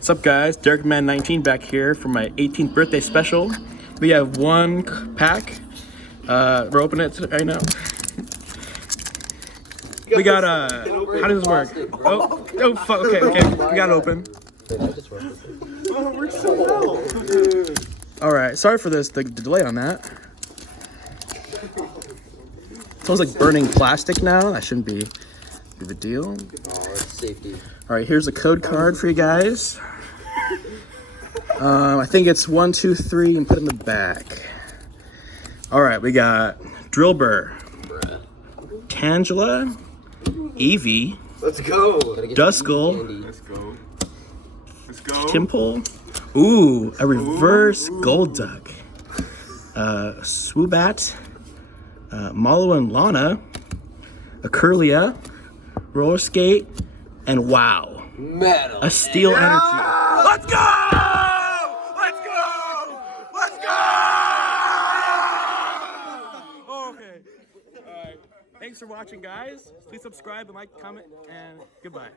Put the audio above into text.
What's up, guys? DerekMan19 back here for my 18th birthday special. We have one pack. We're opening it right now. We got how does this work? Oh fuck. Okay. We got it open. Oh, it works so well. All right. Sorry for the delay on that. It smells like burning plastic now. That shouldn't be a big deal. Safety. All right. Here's a code card for you guys. I think it's 1, 2, 3, and put it in the back. All right, we got Drillbur, Tangela, Eevee, Let's go. Duskull, Let's go. Timple, ooh, a reverse Golduck, Swoobat, Malo and Lana, a Curlia, Roller Skate, and wow, Metal. a Steel Energy. Let's go! Let's go! Let's go! Okay. All right. Thanks for watching, guys. Please subscribe and like, comment, and goodbye.